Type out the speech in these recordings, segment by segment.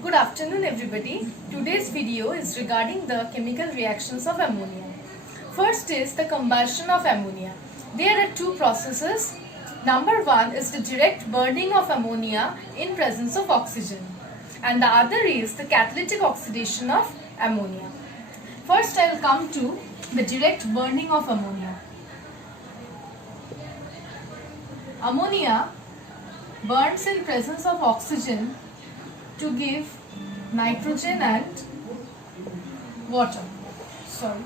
Good afternoon everybody. Today's video is regarding the chemical reactions of ammonia. First is the combustion of ammonia. There are two processes. Number one is the direct burning of ammonia in presence of oxygen, and the other is the catalytic oxidation of ammonia. First I will come to the direct burning of ammonia. Ammonia burns in presence of oxygen to give nitrogen and water. Sorry.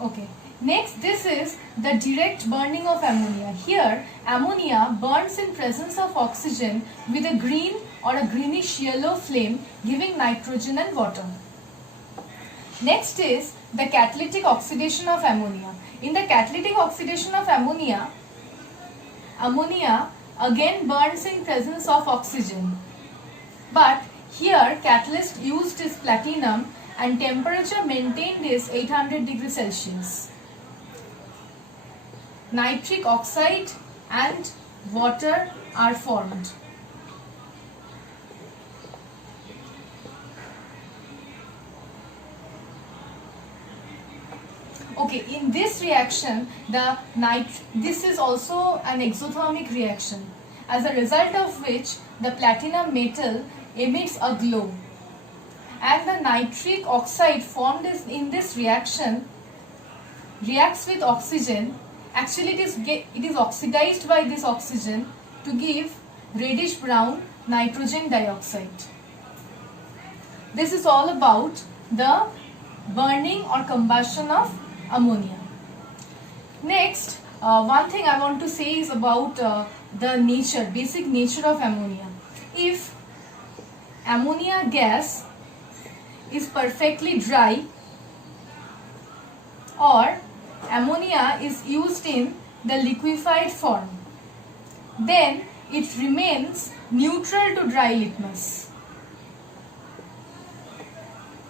Okay. Next, this is the direct burning of ammonia. Here, ammonia burns in presence of oxygen with a green or a greenish yellow flame, giving nitrogen and water. Next is the catalytic oxidation of ammonia. In the catalytic oxidation of ammonia, ammonia again burns in presence of oxygen. But here catalyst used is platinum and temperature maintained is 800 degrees Celsius. Nitric oxide and water are formed. Okay, in this reaction, this is also an exothermic reaction, as a result of which the platinum metal emits a glow, and the nitric oxide formed in this reaction reacts with oxygen. Actually, it is oxidized by this oxygen to give reddish brown nitrogen dioxide. This is all about the burning or combustion of ammonia. Next, one thing I want to say is about the basic nature of ammonia. If ammonia gas is perfectly dry, or ammonia is used in the liquefied form, then it remains neutral to dry litmus.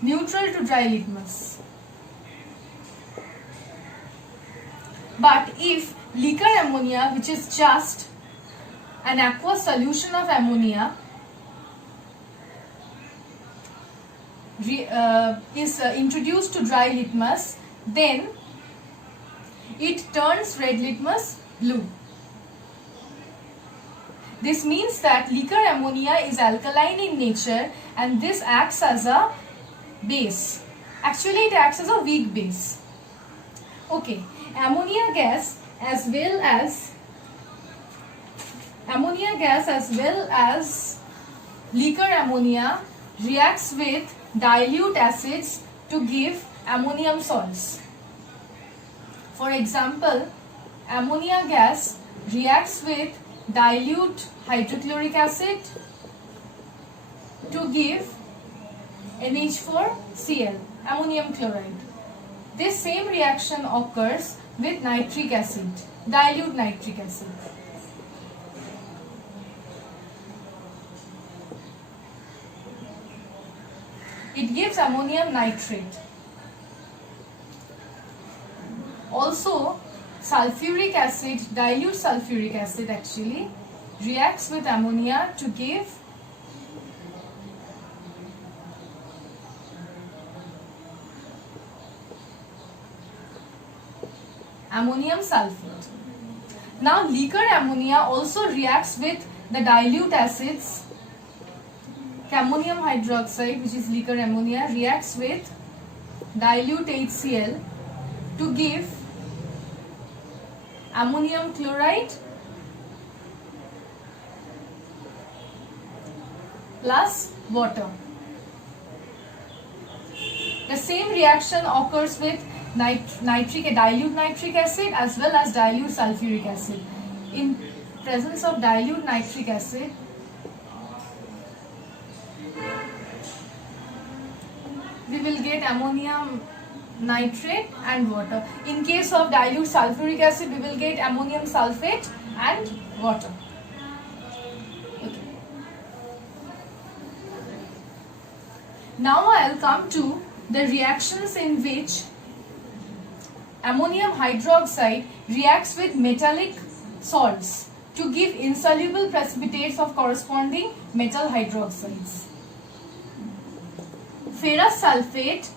Neutral to dry litmus. But if liquor ammonia, which is just an aqueous solution of ammonia, is introduced to dry litmus, then it turns red litmus blue. This means that liquor ammonia is alkaline in nature, and this acts as a base. Actually, it acts as a weak base. Okay, ammonia gas as well as liquor ammonia reacts with dilute acids to give ammonium salts. For example, ammonia gas reacts with dilute hydrochloric acid to give NH4Cl, ammonium chloride. This same reaction occurs with nitric acid, dilute nitric acid. It gives ammonium nitrate. Also, sulfuric acid, dilute sulfuric acid actually, reacts with ammonia to give ammonium sulfate. Now, liquor ammonia also reacts with the dilute acids. Ammonium hydroxide, which is liquor ammonia, reacts with dilute HCl to give ammonium chloride plus water. The same reaction occurs with dilute nitric acid as well as dilute sulfuric acid. In presence of dilute nitric acid, we will get ammonium nitrate and water. In case of dilute sulfuric acid, we will get ammonium sulfate and water. Okay. Now I will come to the reactions in which ammonium hydroxide reacts with metallic salts to give insoluble precipitates of corresponding metal hydroxides. Ferrous sulfate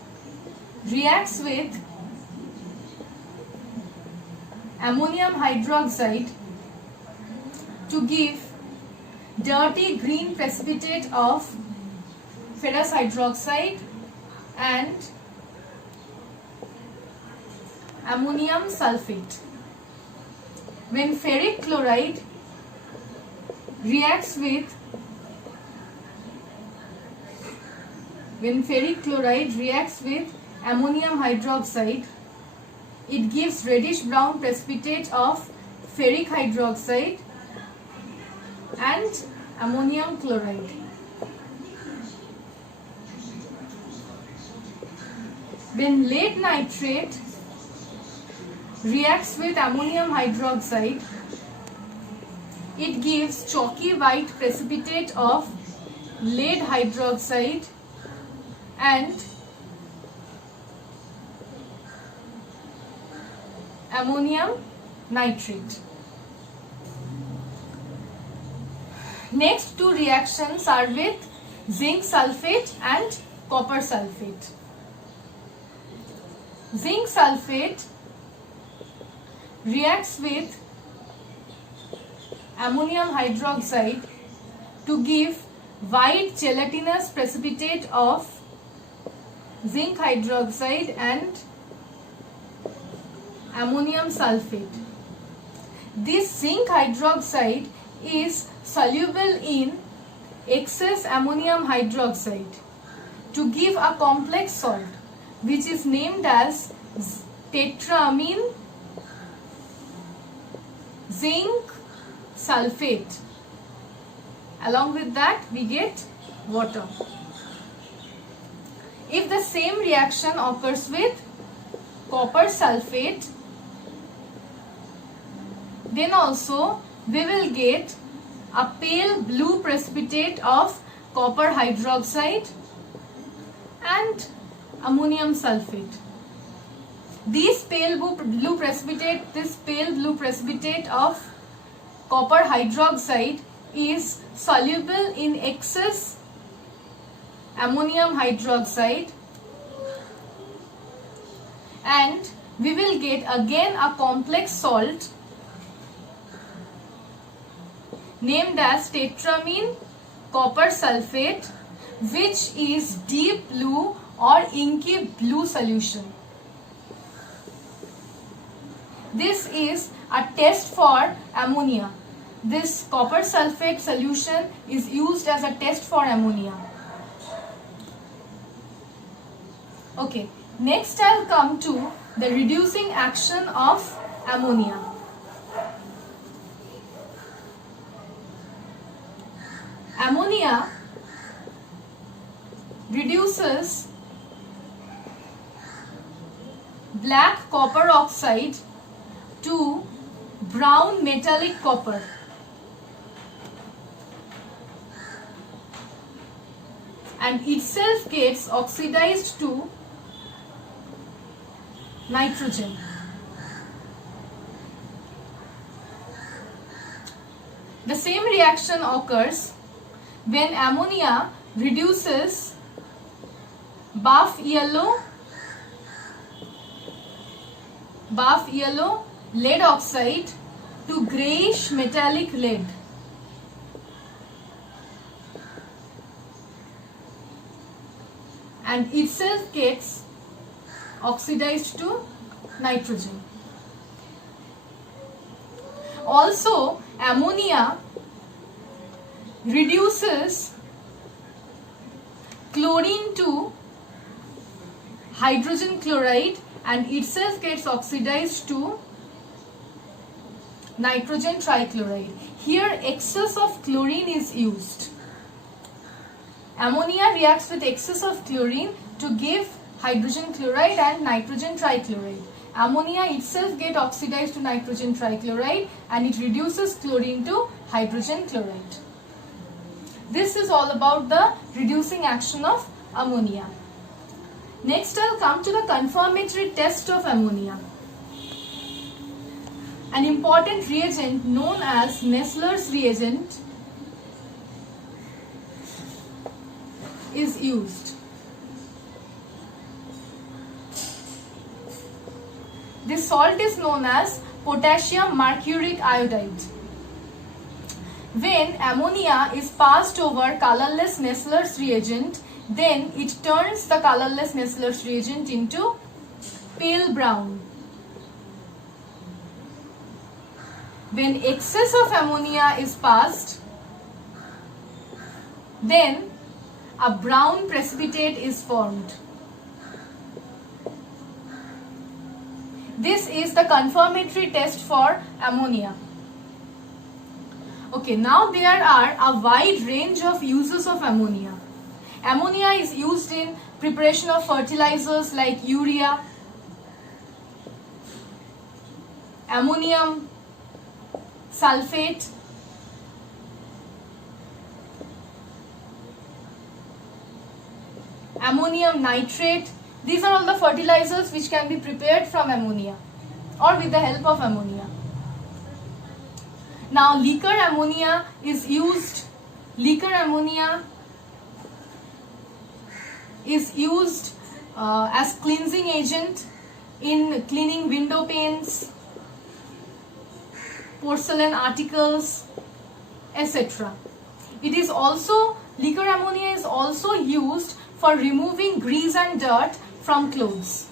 reacts with ammonium hydroxide to give dirty green precipitate of ferrous hydroxide and ammonium sulfate. When ferric chloride reacts with ammonium hydroxide, it gives reddish brown precipitate of ferric hydroxide and ammonium chloride. When lead nitrate reacts with ammonium hydroxide, it gives chalky white precipitate of lead hydroxide and ammonium nitrate. Next two reactions are with zinc sulfate and copper sulfate. Zinc sulfate reacts with ammonium hydroxide to give white gelatinous precipitate of zinc hydroxide and ammonium sulfate. This zinc hydroxide is soluble in excess ammonium hydroxide to give a complex salt which is named as tetraamine zinc sulfate. Along with that we get water. If the same reaction occurs with copper sulfate, then also we will get a pale blue precipitate of copper hydroxide and ammonium sulfate. This pale blue precipitate of copper hydroxide is soluble in excess ammonium hydroxide, and we will get again a complex salt named as tetramine copper sulfate, which is deep blue or inky blue solution. This is a test for ammonia. This copper sulfate solution is used as a test for ammonia. Okay, next I'll come to the reducing action of ammonia. Ammonia reduces black copper oxide to brown metallic copper. And itself gets oxidized to nitrogen. The same reaction occurs when ammonia reduces buff yellow lead oxide to grayish metallic lead. And itself gets oxidized to nitrogen. Also, ammonia reduces chlorine to hydrogen chloride and itself gets oxidized to nitrogen trichloride. Here excess of chlorine is used. Ammonia reacts with excess of chlorine to give hydrogen chloride and nitrogen trichloride. Ammonia itself gets oxidized to nitrogen trichloride and it reduces chlorine to hydrogen chloride. This is all about the reducing action of ammonia. Next I'll come to the confirmatory test of ammonia. an important reagent known as Nessler's reagent is used. This salt is known as potassium mercuric iodide. When ammonia is passed over colorless Nessler's reagent, then it turns the colorless Nessler's reagent into pale brown. When excess of ammonia is passed, then a brown precipitate is formed. This is the confirmatory test for ammonia. Okay, now there are a wide range of uses of ammonia. Ammonia is used in preparation of fertilizers like urea, ammonium sulfate, ammonium nitrate. These are all the fertilizers which can be prepared from ammonia or with the help of ammonia. Now liquor ammonia is used. Liquor ammonia is used as cleansing agent in cleaning window panes, porcelain articles, etc. Liquor ammonia is also used for removing grease and dirt from clothes.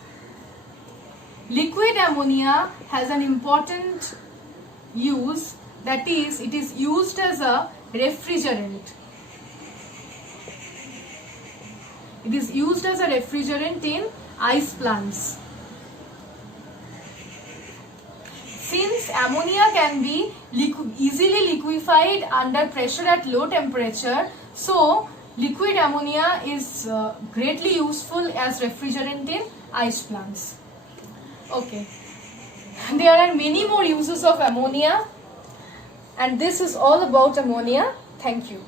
Liquid ammonia has an important use, that is, it is used as a refrigerant. It is used as a refrigerant in ice plants. Since ammonia can be easily liquefied under pressure at low temperature, so liquid ammonia is greatly useful as refrigerant in ice plants. Okay. There are many more uses of ammonia, and this is all about ammonia. Thank you.